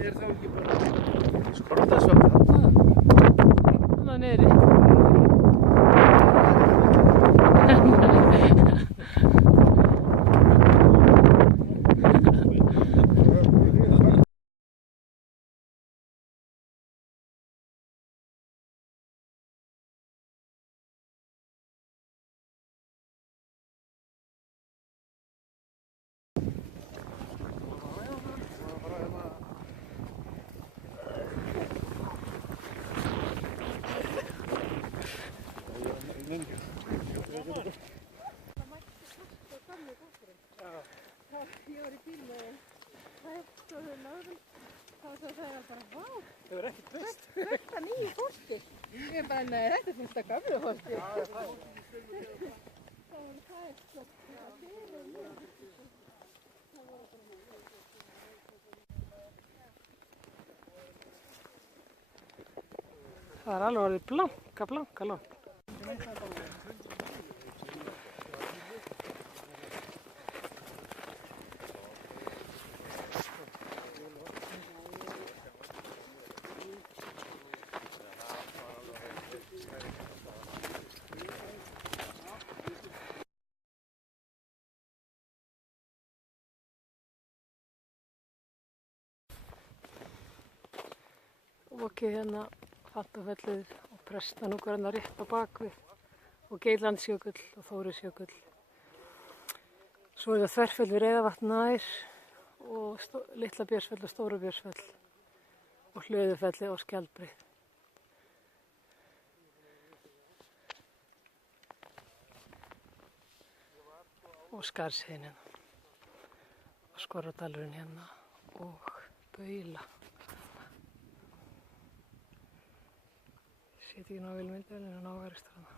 Er þá ekki bara skortasvefn Þarna niðri. Ég var í bíl með hægt og lögum, þá sagði það bara, vá, Það er ekkert veist. fullt af nýju fólki. Ég bara, nei, þetta er fullt af gömlu fólki. Það er alveg orðið blanka logn. Okið hérna Fallafellið og Prestanúkur hérna rétt á bakvið og Geirlandsjökull og Þórisjökull. Svo er það Þverfell við Reyðarvatn nær og Litla Björnsfell og Stóra Björnsfell og Hlöðufelli og Skjaldbreið. Og Skarðsheiðin hérna og Skorradalurinn hérna og Baula. Ég sé ekki ná vel myndið en það ná að vera strana.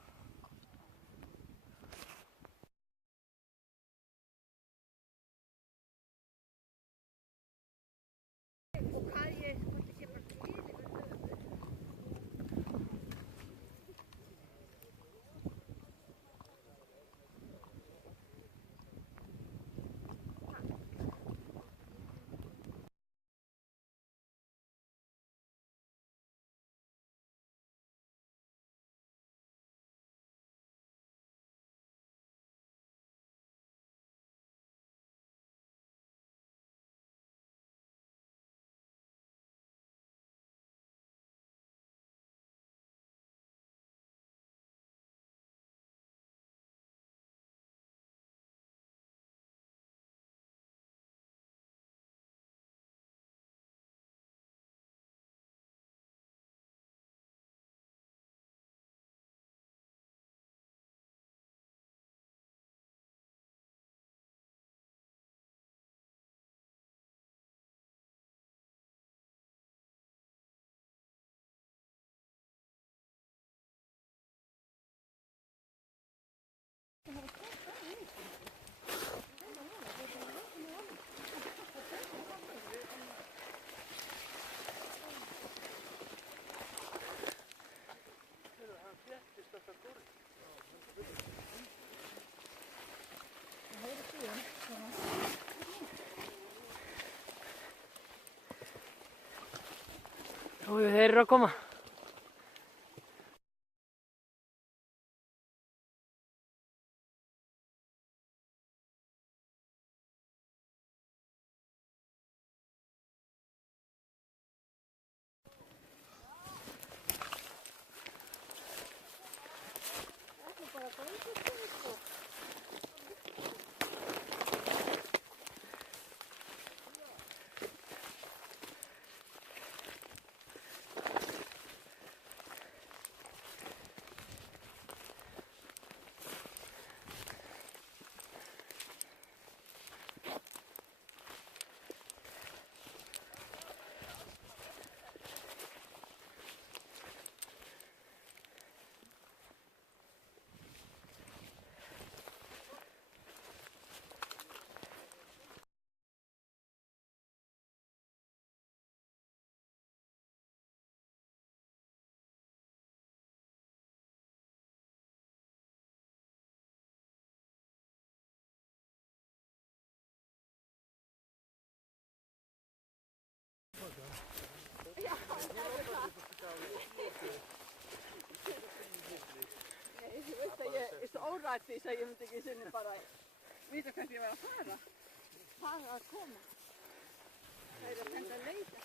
Og þeir eru að koma. Matís að ég myndi ekki sinni bara vita hvert ég var að fara. Það að koma. Það að senda leita.